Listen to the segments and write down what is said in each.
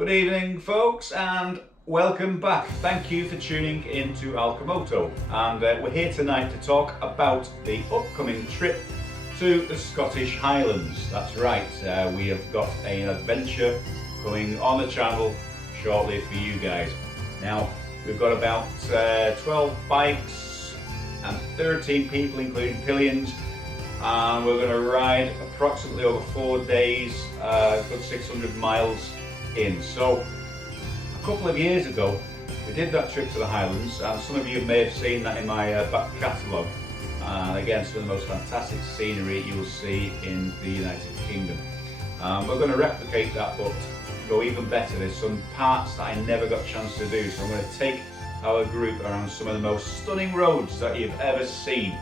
Good evening folks and welcome back. Thank you for tuning in to ALCHEMOTO, and we're here tonight to talk about the upcoming trip to the Scottish Highlands. That's right, we have got an adventure coming on the channel shortly for you guys. Now we've got about 12 bikes and 13 people including pillions, and we're going to ride approximately over 4 days, good 600 miles in. So a couple of years ago we did that trip to the Highlands, and some of you may have seen that in my back catalogue, and again some of the most fantastic scenery you'll see in the United Kingdom. We're going to replicate that but go even better. There's some parts that I never got a chance to do, so I'm going to take our group around some of the most stunning roads that you've ever seen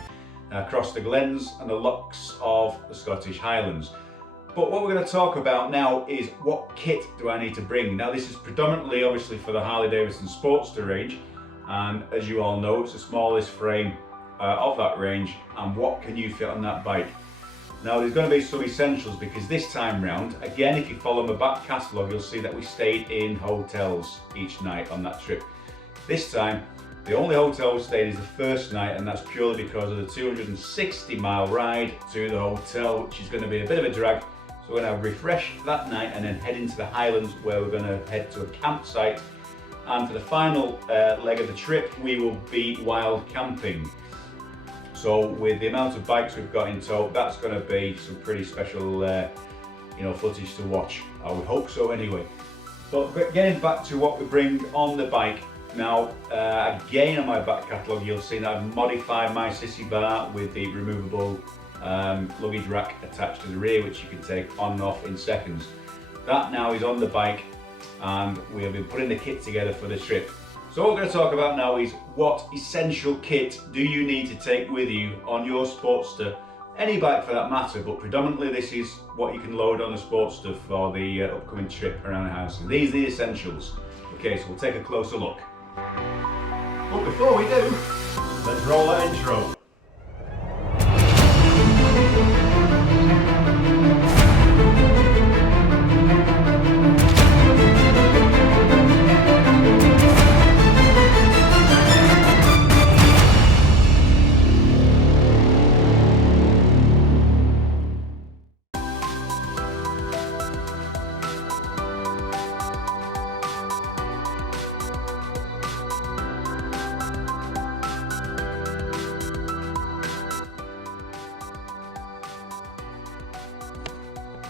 across the glens and the lochs of the Scottish Highlands. But what we're going to talk about now is what kit do I need to bring. Now this is predominantly obviously for the Harley Sportster range, and as you all know it's the smallest frame of that range, and what can you fit on that bike? Now there's going to be some essentials, because this time round, again if you follow my back catalogue you'll see that we stayed in hotels each night on that trip. This time the only hotel we stayed is the first night, and that's purely because of the 260-mile ride to the hotel, which is going to be a bit of a drag. So we're going to refresh that night and then head into the Highlands, where we're going to head to a campsite, and for the final leg of the trip we will be wild camping. So with the amount of bikes we've got in tow, that's going to be some pretty special footage to watch. I would hope so anyway. But getting back to what we bring on the bike, now again on my back catalogue you'll see that I've modified my sissy bar with the removable luggage rack attached to the rear, which you can take on and off in seconds. That now is on the bike, and we have been putting the kit together for the trip. So what we're going to talk about now is what essential kit do you need to take with you on your Sportster, any bike for that matter, but predominantly this is what you can load on the Sportster for the upcoming trip around the house. And these are the essentials. Okay, so we'll take a closer look. But before we do, let's roll that intro.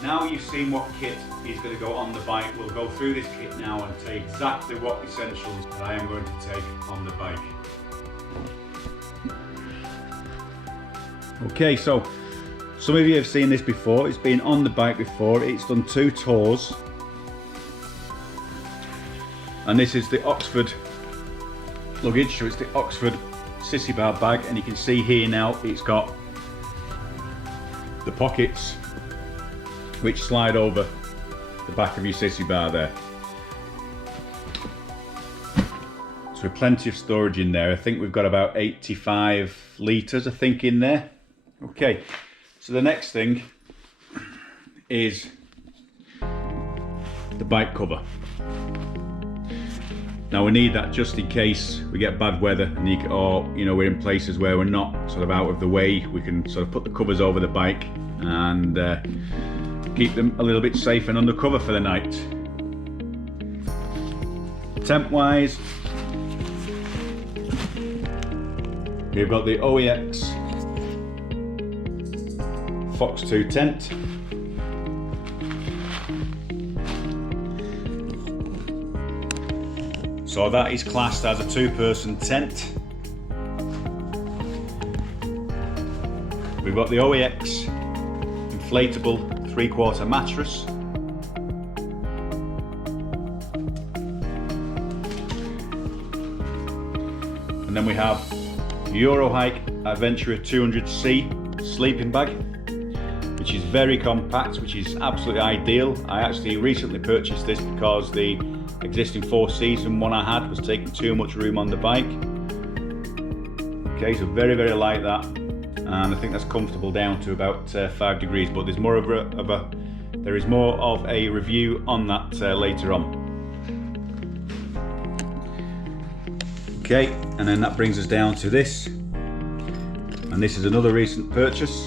Now you've seen what kit is going to go on the bike, we'll go through this kit now and tell you exactly what essentials that I am going to take on the bike. Okay, so some of you have seen this before, it's been on the bike before, it's done 2 tours. And this is the Oxford luggage, so it's the Oxford sissy bar bag, and you can see here now it's got the pockets which slide over the back of your sissy bar there. So with plenty of storage in there. I think we've got about 85 litres I think in there. Okay, so the next thing is the bike cover. Now we need that just in case we get bad weather and we're in places where we're not sort of out of the way. We can sort of put the covers over the bike and keep them a little bit safe and under cover for the night. Tent wise, we've got the OEX Fox 2 tent. So that is classed as a 2-person tent. We've got the OEX inflatable 3/4 mattress. And then we have Eurohike Adventurer 200C sleeping bag, which is very compact, which is absolutely ideal. I actually recently purchased this because the existing 4-season one I had was taking too much room on the bike. Okay, so very light that, and I think that's comfortable down to about 5 degrees, but there's more of a review on that later on. Okay, and then that brings us down to this, and this is another recent purchase.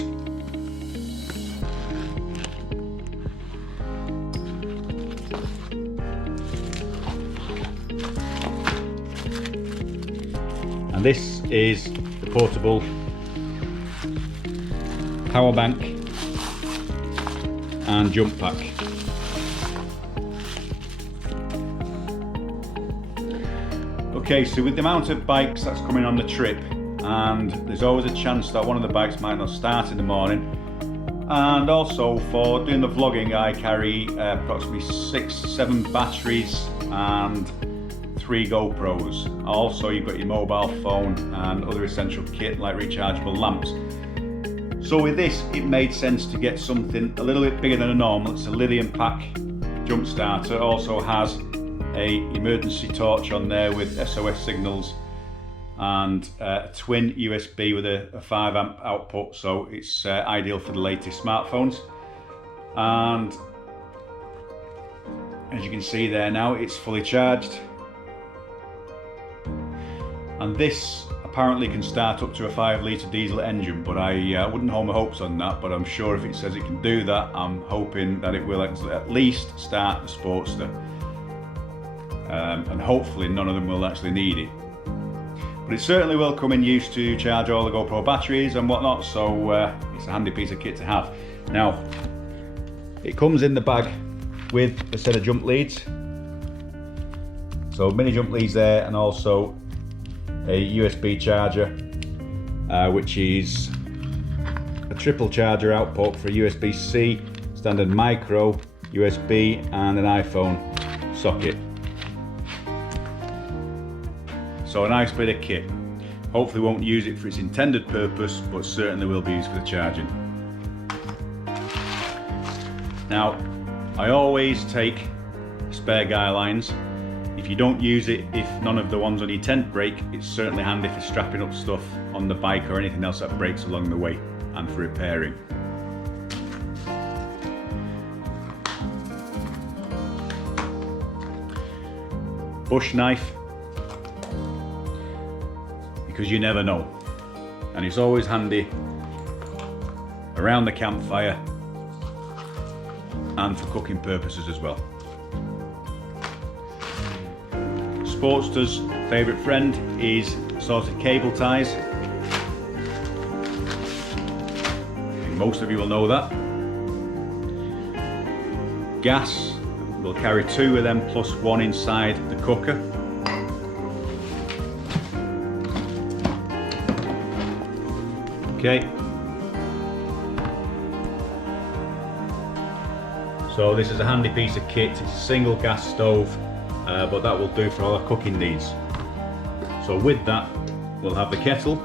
And this is the portable power bank and jump pack. Okay, so with the amount of bikes that's coming on the trip, and there's always a chance that one of the bikes might not start in the morning, and also for doing the vlogging I carry approximately 6-7 batteries and 3 GoPros. Also you've got your mobile phone and other essential kit like rechargeable lamps. So with this it made sense to get something a little bit bigger than a normal. It's a lithium pack jump starter. It also has a emergency torch on there with SOS signals, and a twin USB with a 5 amp output, so it's ideal for the latest smartphones. And as you can see there now, it's fully charged, and this apparently can start up to a 5-litre diesel engine, but I wouldn't hold my hopes on that. But I'm sure if it says it can do that, I'm hoping that it will at least start the Sportster. And hopefully none of them will actually need it. But it certainly will come in use to charge all the GoPro batteries and whatnot, so it's a handy piece of kit to have. Now, it comes in the bag with a set of jump leads. So mini jump leads there, and also a USB charger, which is a triple charger output for a USB-C, standard micro, USB and an iPhone socket. So a nice bit of kit. Hopefully won't use it for its intended purpose, but certainly will be used for the charging. Now, I always take spare guy lines. If you don't use it, if none of the ones on your tent break, it's certainly handy for strapping up stuff on the bike or anything else that breaks along the way, and for repairing. Bush knife, because you never know, and it's always handy around the campfire and for cooking purposes as well. Sportster's favourite friend is assorted cable ties. Most of you will know that. Gas, we'll carry 2 of them plus 1 inside the cooker. Okay. So this is a handy piece of kit. It's a single gas stove, but that will do for all our cooking needs. So with that, we'll have the kettle.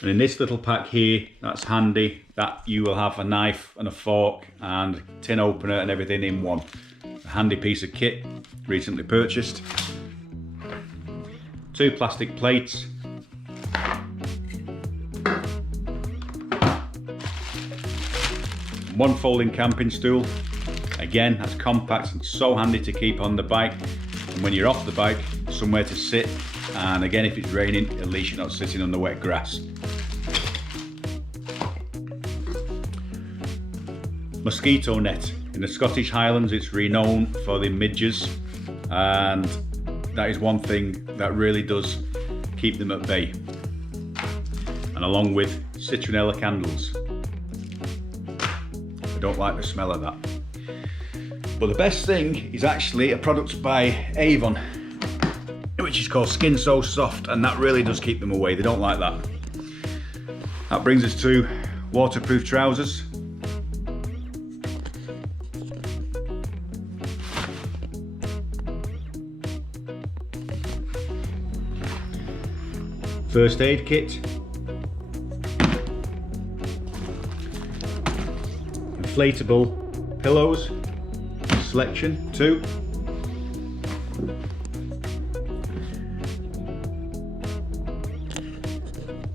And in this little pack here, that's handy, that you will have a knife and a fork and tin opener and everything in one. A handy piece of kit, recently purchased. 2 plastic plates. 1 folding camping stool. Again, that's compact and so handy to keep on the bike. And when you're off the bike, somewhere to sit. And again, if it's raining, at least you're not sitting on the wet grass. Mosquito net. In the Scottish Highlands, it's renowned for the midges, and that is one thing that really does keep them at bay. And along with citronella candles. I don't like the smell of that. But the best thing is actually a product by Avon, which is called Skin So Soft, and that really does keep them away. They don't like that. That brings us to waterproof trousers. First aid kit. Inflatable pillows, selection 2.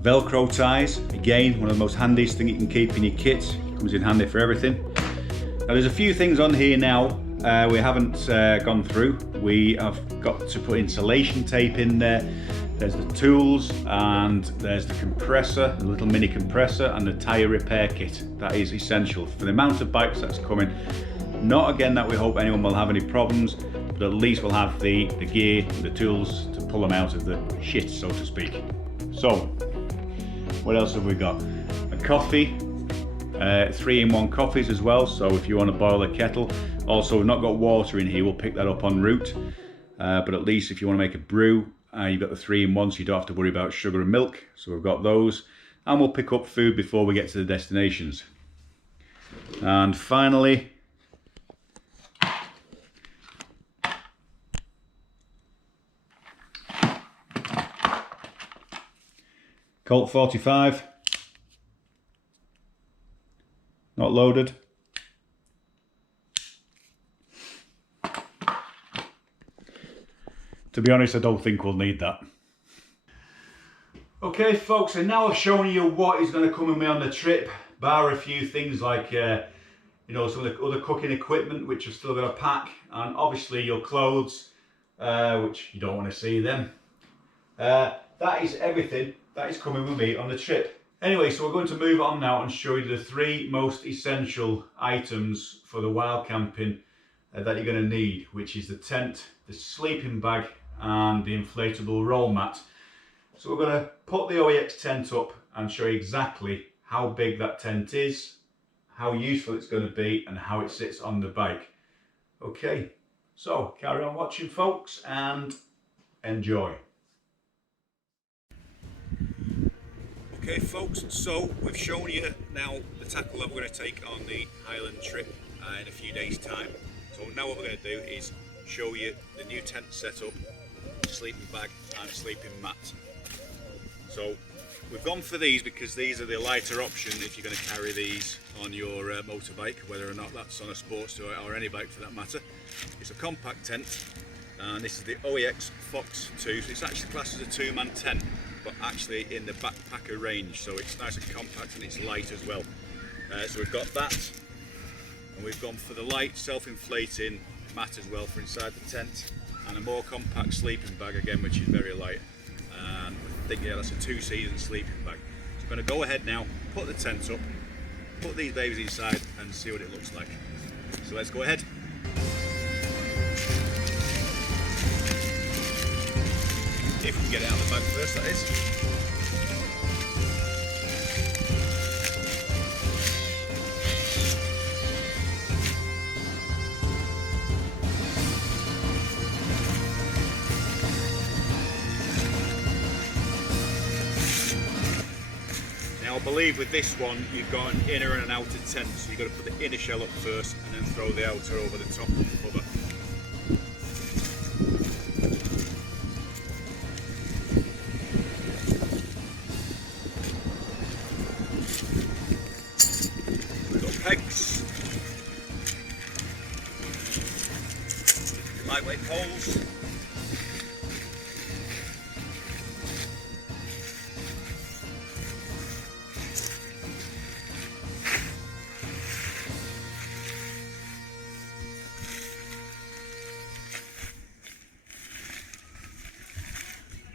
Velcro ties, again one of the most handiest things you can keep in your kit, comes in handy for everything. Now there's a few things on here now we haven't gone through. We have got to put insulation tape in there. There's the tools, and there's the compressor, the little mini compressor, and the tyre repair kit. That is essential for the amount of bikes that's coming. Not again that we hope anyone will have any problems, but at least we'll have the gear, the tools to pull them out of the shit, so to speak. So, what else have we got? A coffee, 3-in-1 coffees as well, so if you want to boil a kettle. Also, we've not got water in here, we'll pick that up en route. But at least if you want to make a brew, you've got the 3-in-1, so you don't have to worry about sugar and milk. So we've got those, and we'll pick up food before we get to the destinations. And finally, Colt 45, not loaded. To be honest, I don't think we'll need that. Okay folks, and now I've shown you what is going to come with me on the trip, bar a few things like you know, some of the other cooking equipment which I've still got to pack, and obviously your clothes, which you don't want to see them. That is everything that is coming with me on the trip. Anyway, so we're going to move on now and show you the 3 most essential items for the wild camping that you're going to need, which is the tent, the sleeping bag, and the inflatable roll mat. So we're going to put the OEX tent up and show you exactly how big that tent is, how useful it's going to be, and how it sits on the bike. Okay, so carry on watching folks and enjoy. Okay folks, so we've shown you now the tackle that we're going to take on the Highland trip in a few days time. So now what we're going to do is show you the new tent setup, sleeping bag and sleeping mat. So we've gone for these because these are the lighter option if you're going to carry these on your motorbike, whether or not that's on a sportster or any bike for that matter. It's a compact tent, and this is the OEX Fox 2, so it's actually classed as a 2-man tent, but actually in the backpacker range, so it's nice and compact and it's light as well. So we've got that, and we've gone for the light self-inflating mat as well for inside the tent, and a more compact sleeping bag again, which is very light. And I think, yeah, that's a 2-season sleeping bag. So I'm going to go ahead now, put the tent up, put these babies inside and see what it looks like. So let's go ahead. If we can get it out of the bag first, that is. Now I believe with this one you've got an inner and an outer tent, so you've got to put the inner shell up first and then throw the outer over the top of the cover. We've got pegs, lightweight poles,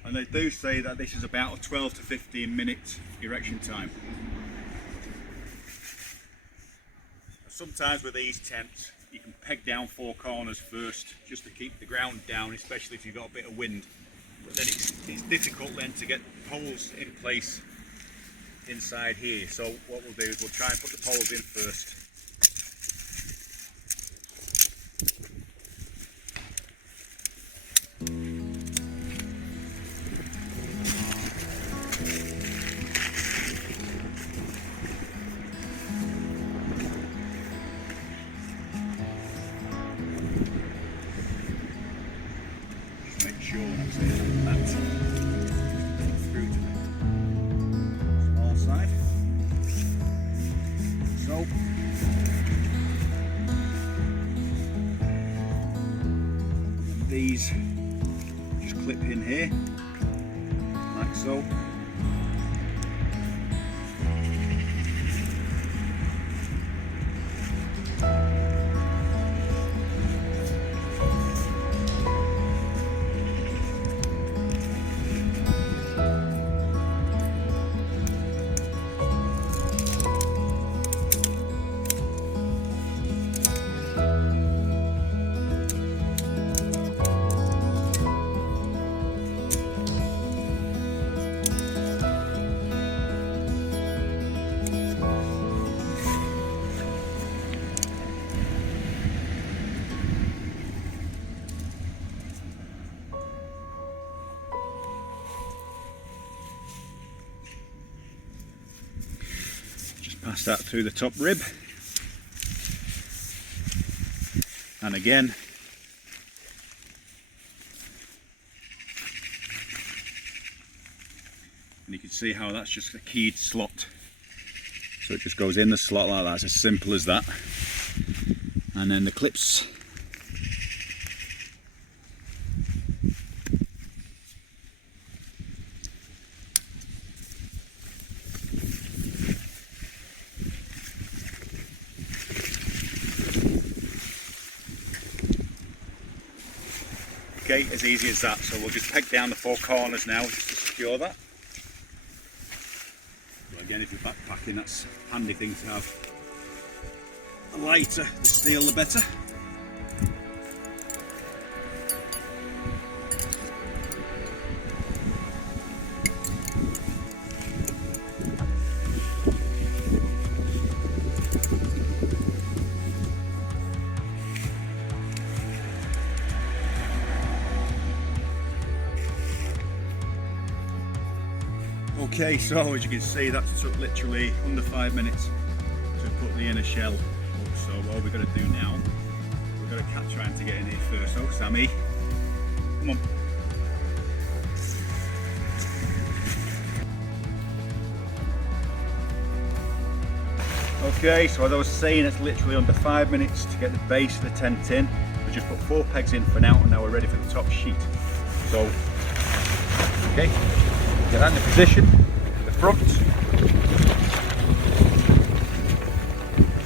and they do say that this is about a 12 to 15 minute erection time. Sometimes with these tents you can peg down 4 corners first just to keep the ground down, especially if you've got a bit of wind, but then it's difficult then to get poles in place inside here. So what we'll do is we'll try and put the poles in first. Sure, I'm saying that through to the small side. So these just clip in here, like so. pass that through the top rib, and again. And you can see how that's just a keyed slot. So it just goes in the slot like that, it's as simple as that. And then the clips. Okay, as easy as that. So we'll just peg down the 4 corners now just to secure that. So again, if you're backpacking, that's a handy thing to have. The lighter the steel, the better. Okay, so as you can see, that took literally under 5 minutes to put the inner shell up. So what we're going to do now, we're going to catch trying to get in here first. So Sammy, come on. Okay, so as I was saying, it's literally under 5 minutes to get the base of the tent in. We just put 4 pegs in for now, and now we're ready for the top sheet. So, okay, get that in the position, the front,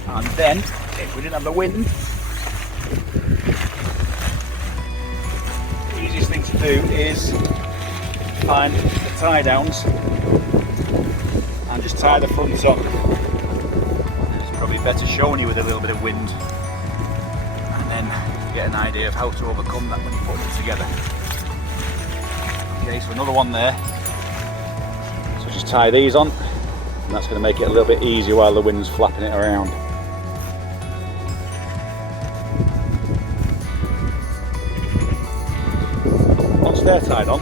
and then if we didn't have the wind, the easiest thing to do is find the tie downs and just tie the front up. It's probably better showing you with a little bit of wind, and then you get an idea of how to overcome that when you put it together. Okay, so another one there. So just tie these on, and that's going to make it a little bit easier while the wind's flapping it around. Once they're tied on,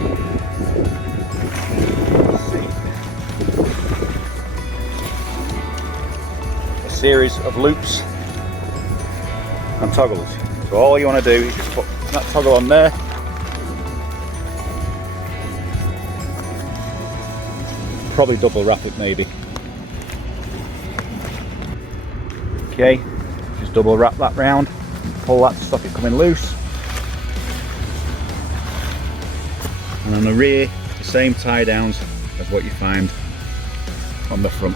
a series of loops and toggles. So all you want to do is just put that toggle on there, probably double wrap it maybe. Okay, just double wrap that round, pull that to stop it coming loose. And on the rear, the same tie downs as what you find on the front.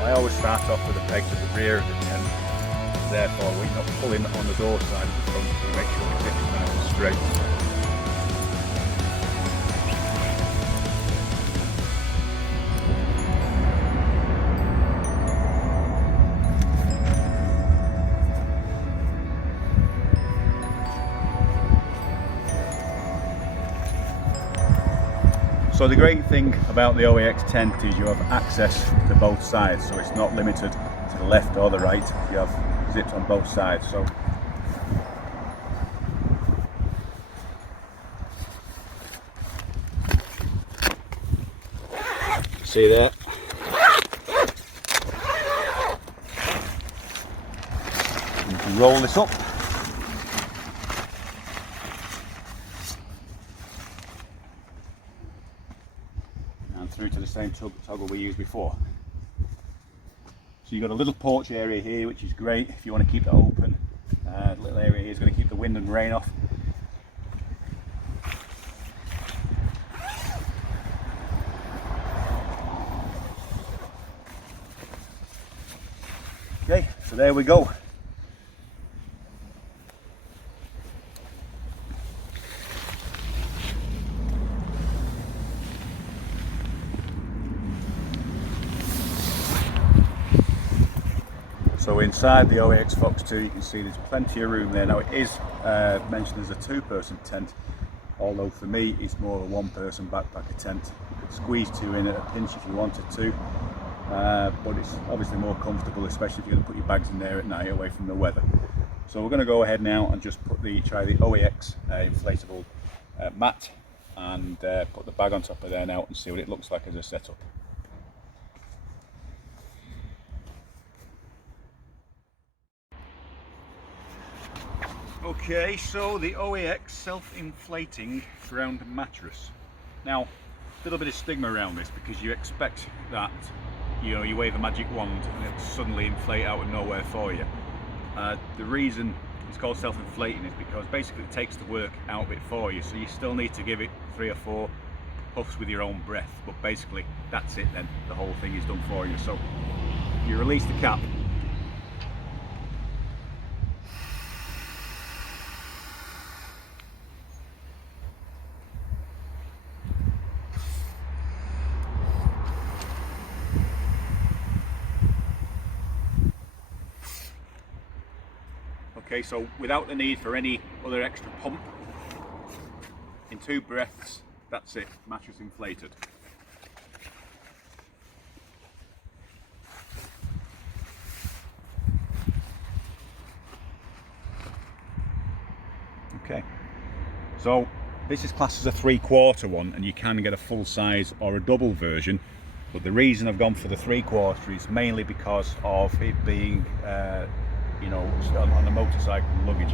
I always start off with the pegs at the rear of the tent. Therefore, we're not pulling on the door side of the front to make sure we get it nice and straight. So the great thing about the OEX tent is you have access to both sides, so it's not limited to the left or the right. You have zips on both sides. So see there. You can roll this up. Through to the same toggle we used before. So you've got a little porch area here, which is great if you want to keep that open. The little area here is going to keep the wind and rain off. Okay, so there we go. So inside the OEX Fox 2 you can see there's plenty of room there. Now it is mentioned as a 2-person tent, although for me it's more a 1-person backpacker tent. You could squeeze 2 in at a pinch if you wanted to, but it's obviously more comfortable, especially if you're going to put your bags in there at night away from the weather. So we're going to go ahead now and just try the OEX inflatable mat and put the bag on top of there now and see what it looks like as a setup. Okay, so the OEX self-inflating ground mattress. Now, a little bit of stigma around this because you expect that, you know, you wave a magic wand and it'll suddenly inflate out of nowhere for you. The reason it's called self-inflating is because basically it takes the work out of it for you, so you still need to give it 3 or 4 puffs with your own breath, but basically that's it then, the whole thing is done for you. So you release the cap. Okay, so without the need for any other extra pump, in 2 breaths, that's it, mattress inflated. Okay, so this is classed as a 3/4 one, and you can get a full size or a double version, but the reason I've gone for the 3/4 is mainly because of it being you know, on the motorcycle luggage.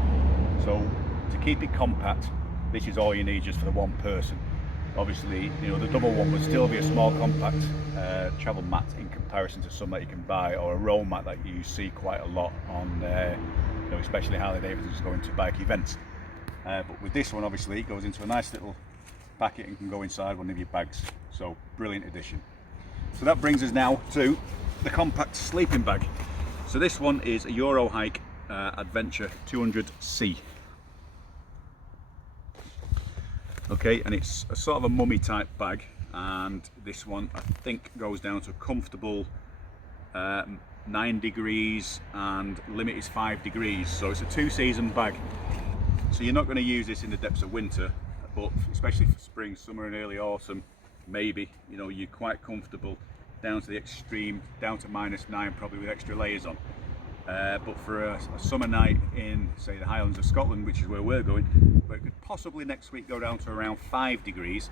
So to keep it compact, this is all you need just for the one person. Obviously, you know, the double one would still be a small compact travel mat in comparison to some that you can buy, or a roll mat that you see quite a lot on you know, especially Harley Davidson's going to bike events. But with this one, obviously it goes into a nice little packet and can go inside one of your bags. So brilliant addition. So that brings us now to the compact sleeping bag. So this one is a Eurohike Adventure 200C. Okay, and it's a sort of a mummy type bag, and this one I think goes down to a comfortable 9 degrees and limit is 5 degrees. So it's a 2-season bag. So you're not going to use this in the depths of winter, but especially for spring, summer and early autumn, maybe, you know, you're quite comfortable down to the extreme, down to -9 probably with extra layers on. But for a summer night in, say, the Highlands of Scotland, which is where we're going, but it could possibly next week go down to around 5 degrees,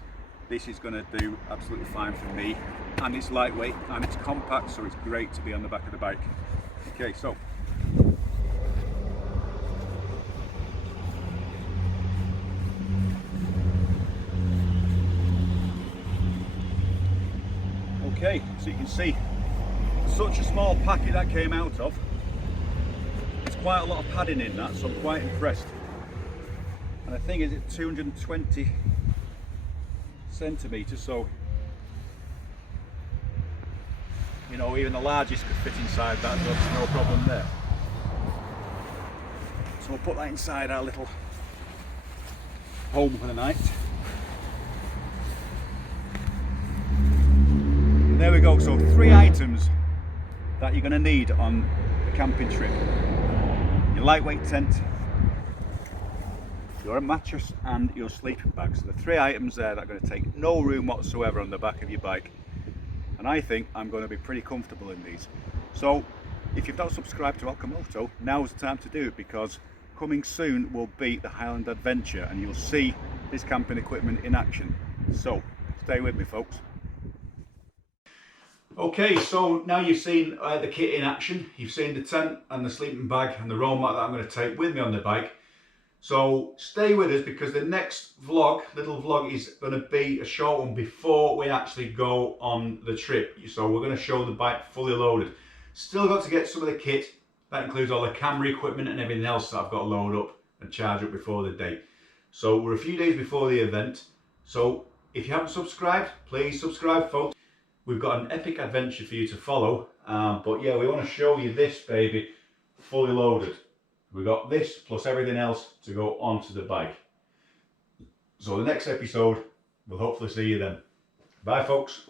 this is going to do absolutely fine for me. And it's lightweight and it's compact, so it's great to be on the back of the bike. Okay, so okay, so you can see such a small packet that came out of. It's quite a lot of padding in that, so I'm quite impressed. And I think it's 220 centimeters, so you know, even the largest could fit inside that, so there's no problem there. So we'll put that inside our little home for the night. There we go, so 3 items that you're going to need on a camping trip. Your lightweight tent, your mattress and your sleeping bag. So the 3 items there that are going to take no room whatsoever on the back of your bike. And I think I'm going to be pretty comfortable in these. So if you've not subscribed to ALCHEMOTO, now's the time to do it, because coming soon will be the Highland Adventure and you'll see this camping equipment in action. So stay with me, folks. Okay, so now you've seen the kit in action. You've seen the tent and the sleeping bag and the roll mat that I'm going to take with me on the bike. So stay with us, because the next little vlog is going to be a short one before we actually go on the trip. So we're going to show the bike fully loaded. Still got to get some of the kit. That includes all the camera equipment and everything else that I've got to load up and charge up before the date. So we're a few days before the event. So if you haven't subscribed, please subscribe, folks. We've got an epic adventure for you to follow, but yeah, we want to show you this baby fully loaded. We've got this plus everything else to go onto the bike. So the next episode, we'll hopefully see you then. Bye, folks.